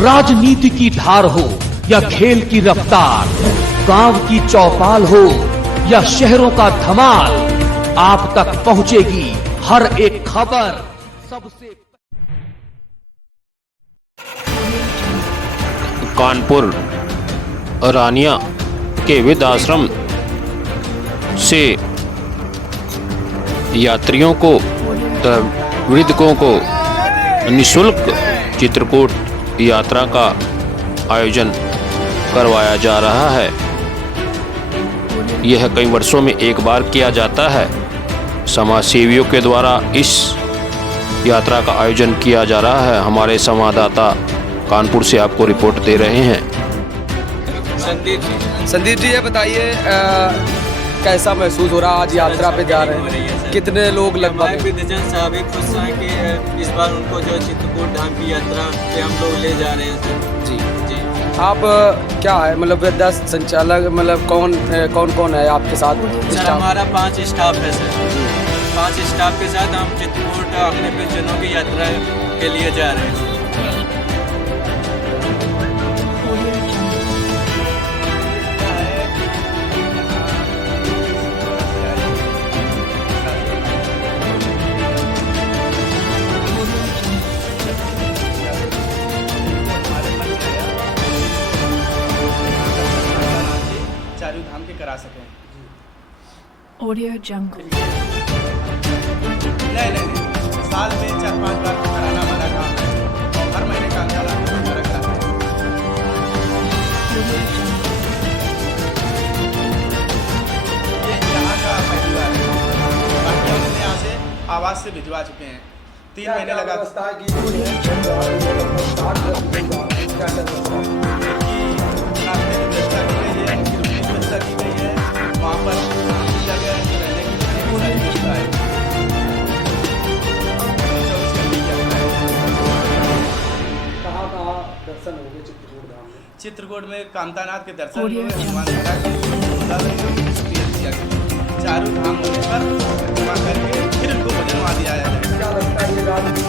राजनीति की धार हो या खेल की रफ्तार, गांव की चौपाल हो या शहरों का धमाल, आप तक पहुंचेगी हर एक खबर सबसे। कानपुर रानिया के वृद्धाश्रम से यात्रियों को, वृद्धकों को निःशुल्क चित्रकूट यात्रा का आयोजन करवाया जा रहा है। यह कई वर्षों में एक बार किया जाता है। समाज सेवियों के द्वारा इस यात्रा का आयोजन किया जा रहा है। हमारे संवाददाता कानपुर से आपको रिपोर्ट दे रहे हैं। संदीप जी ये बताइए कैसा महसूस हो रहा है, आज यात्रा पे जा रहे हैं, कितने लोग लगभग? विद्याचंद साहब खुश हैं कि इस बार उनको जो चित्रकूट धाम की यात्रा पे हम लोग ले जा रहे हैं सर। जी जी। आप क्या है मतलब वृद्धा संचालक, मतलब कौन कौन है आपके साथ? सर हमारा 5 स्टाफ है सर। 5 स्टाफ के साथ हम चित्रकूट अपने परिजनों की यात्रा के लिए जा रहे हैं। चारों धाम के करा सकें। ऑडियो जंगल। नहीं, साल में 4-5 बार कराना हमारा काम है। हर महीने का अंदाजा हमारा कराना है। ये यहाँ का पहली बार है। बाकी हम यहाँ से आवाज़ से भिजवा चुके हैं। 3 महीने लगा। की गई है, वहाँ पर किया गया है, रहने की सारी व्यवस्था है। कहाँ दर्शन हो गए चित्रकूट धाम में? चित्रकूट में कामतानाथ के दर्शन हुए, हनुमान गढ़ा के किया गया। चारों धाम होने पर जमा करके फिर उनको भोजन वहाँ दिया जाता है। क्या लगता है ये राजनीति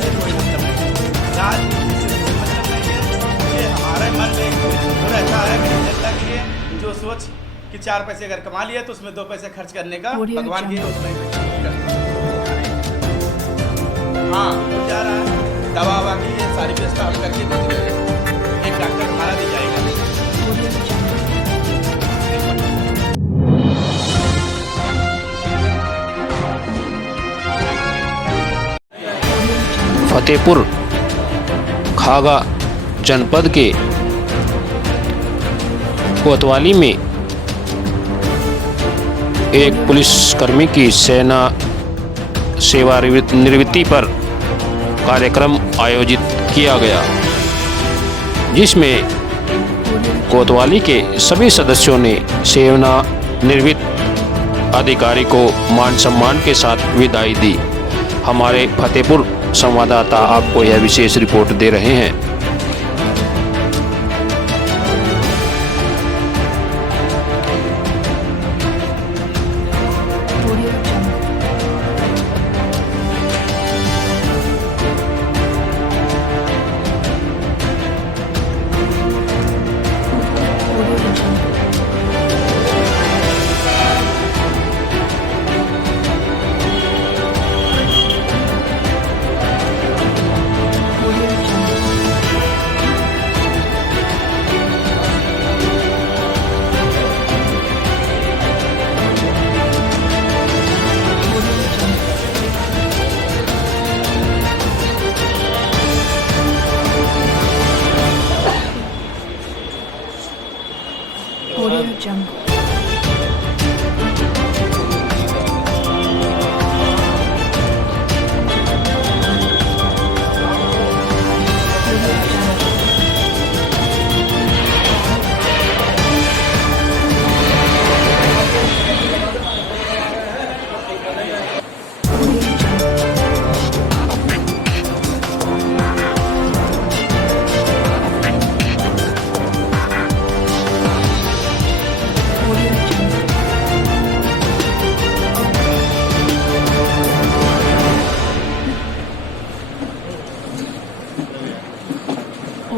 से कोई मतलब नहीं, राजनीति से कोई मतलब नहीं है। ये हमारे मन में वो रहता है कि जनता के लिए जो सोच कि 4 पैसे अगर कमा लिए तो उसमें 2 पैसे खर्च करने का भगवान के उसमें हाँ जा रहा है। दवा ववा की ये सारी व्यवस्था हम करके भेज रहे हैं। एक डॉक्टर हमारा भी जाएगा। फतेहपुर खागा जनपद के कोतवाली में एक पुलिसकर्मी की सेना सेवानिवृत्ति पर कार्यक्रम आयोजित किया गया, जिसमें कोतवाली के सभी सदस्यों ने सेवानिवृत्त अधिकारी को मान सम्मान के साथ विदाई दी। हमारे फतेहपुर संवाददाता आपको यह विशेष रिपोर्ट दे रहे हैं।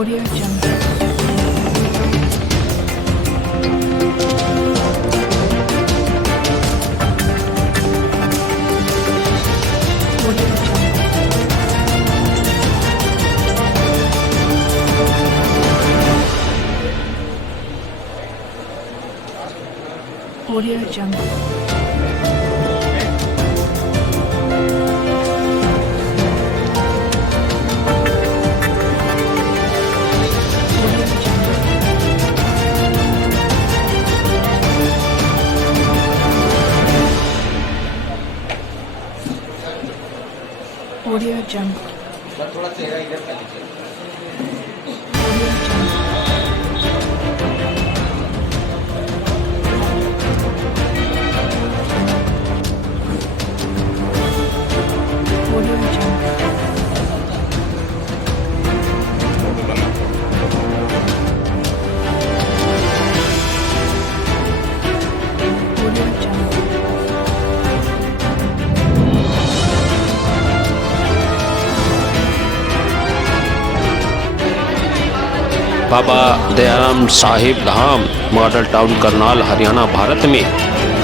Audio Jungle. Audio Jungle. Audio Jungle. Audio Jungle. Audio Jungle. Audio Jungle. Audio Jungle. Audio Jungle. बाबा दयाराम साहिब धाम मॉडल टाउन करनाल हरियाणा भारत में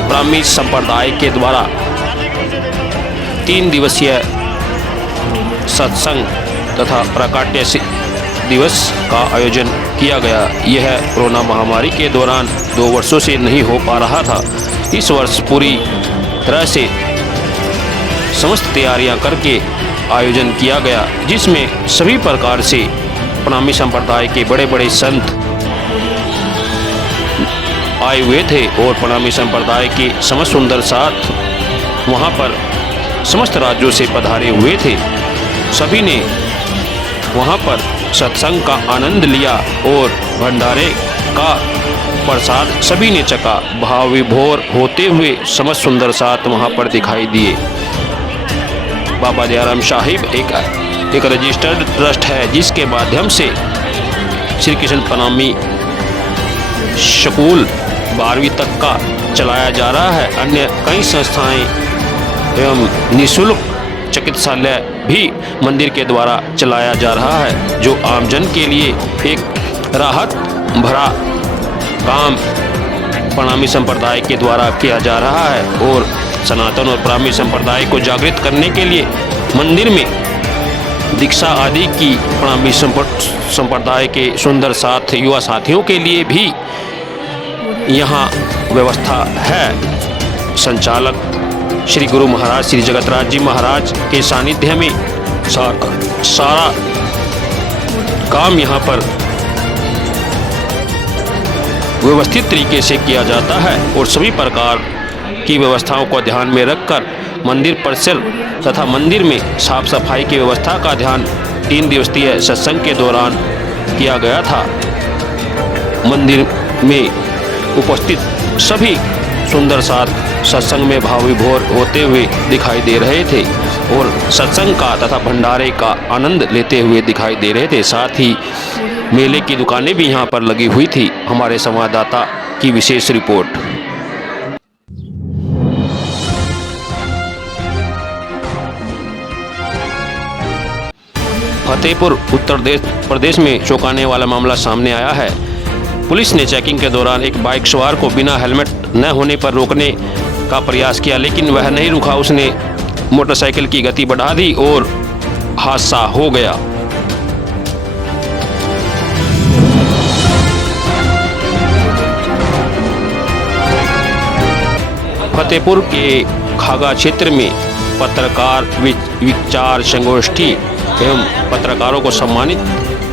ब्राह्मी संप्रदाय के द्वारा 3 दिवसीय सत्संग तथा प्राकट्य दिवस का आयोजन किया गया। यह कोरोना महामारी के दौरान 2 वर्षों से नहीं हो पा रहा था। इस वर्ष पूरी तरह से समस्त तैयारियां करके आयोजन किया गया, जिसमें सभी प्रकार से ब्राह्मी संप्रदाय के बड़े बड़े संत आए हुए थे और ब्राह्मी संप्रदाय के समस्त सुंदर साथ वहाँ पर समस्त राज्यों से पधारे हुए थे। सभी ने वहाँ पर सत्संग का आनंद लिया और भंडारे का प्रसाद सभी ने चखा। भाव विभोर होते हुए समस्त सुंदर साथ वहाँ पर दिखाई दिए। बाबा दयाराम साहिब एक रजिस्टर्ड ट्रस्ट है, जिसके माध्यम से श्री कृष्ण प्रणामी स्कूल 12वीं तक का चलाया जा रहा है। अन्य कई संस्थाएं एवं निःशुल्क चिकित्सालय भी मंदिर के द्वारा चलाया जा रहा है, जो आमजन के लिए एक राहत भरा काम प्रणामी संप्रदाय के द्वारा किया जा रहा है। और सनातन और ब्राह्मी संप्रदाय को जागृत करने के लिए मंदिर में दीक्षा आदि की प्रणामी संप्रदाय के सुंदर साथ युवा साथियों के लिए भी यहाँ व्यवस्था है। संचालक श्री गुरु महाराज श्री जगतराज जी महाराज के सानिध्य में सारा काम यहाँ पर व्यवस्थित तरीके से किया जाता है और सभी प्रकार की व्यवस्थाओं को ध्यान में रखकर मंदिर परिसर तथा मंदिर में साफ सफाई की व्यवस्था का ध्यान 3 दिवसीय सत्संग के दौरान किया गया था। मंदिर में उपस्थित सभी सुंदर साथ सत्संग में भाव विभोर होते हुए दिखाई दे रहे थे और सत्संग का तथा भंडारे का आनंद लेते हुए दिखाई दे रहे थे। साथ ही मेले की दुकानें भी यहाँ पर लगी हुई थी। हमारे संवाददाता की विशेष रिपोर्ट। फतेहपुर उत्तर प्रदेश में चौंकाने वाला मामला सामने आया है। पुलिस ने चेकिंग के दौरान एक बाइक सवार को बिना हेलमेट न होने पर रोकने का प्रयास किया, लेकिन वह नहीं रुका। उसने मोटरसाइकिल की गति बढ़ा दी और हादसा हो गया। फतेहपुर के खागा क्षेत्र में पत्रकार विचार संगोष्ठी एवं पत्रकारों को सम्मानित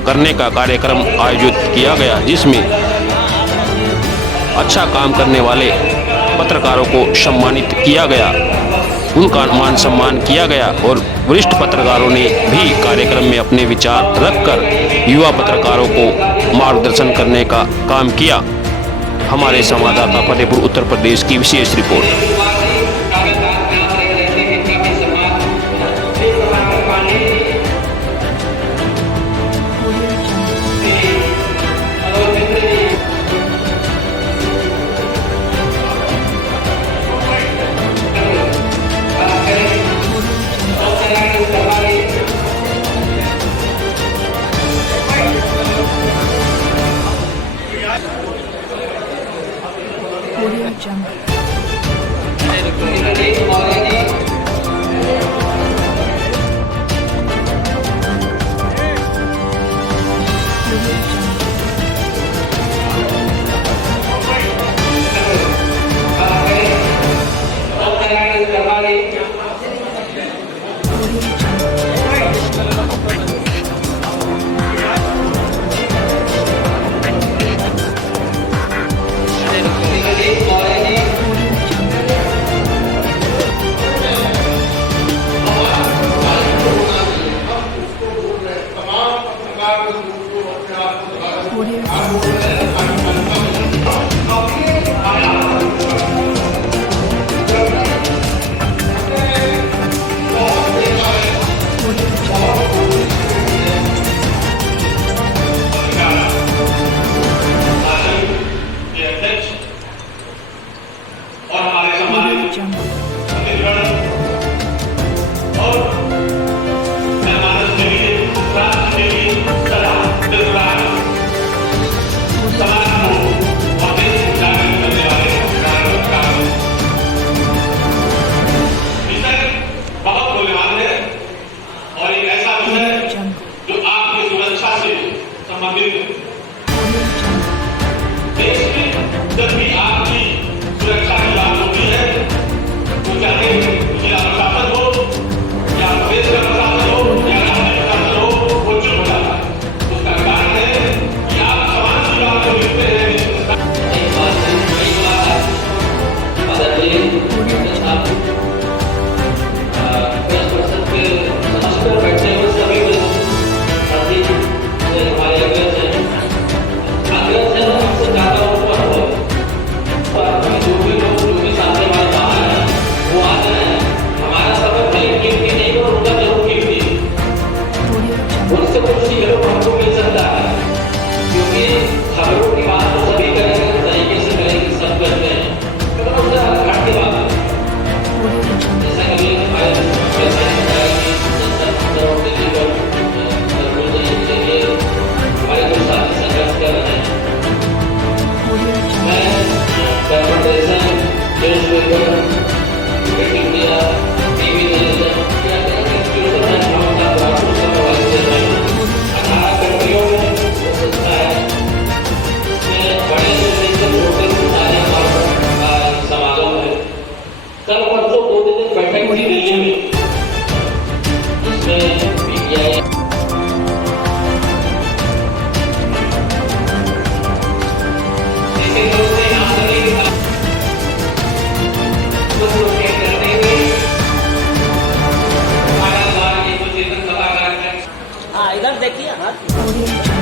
करने का कार्यक्रम आयोजित किया गया, जिसमें अच्छा काम करने वाले पत्रकारों को सम्मानित किया गया, उनका मान सम्मान किया गया और वरिष्ठ पत्रकारों ने भी कार्यक्रम में अपने विचार रखकर युवा पत्रकारों को मार्गदर्शन करने का काम किया। हमारे संवाददाता फतेहपुर उत्तर प्रदेश की विशेष रिपोर्ट। Audio Jungle.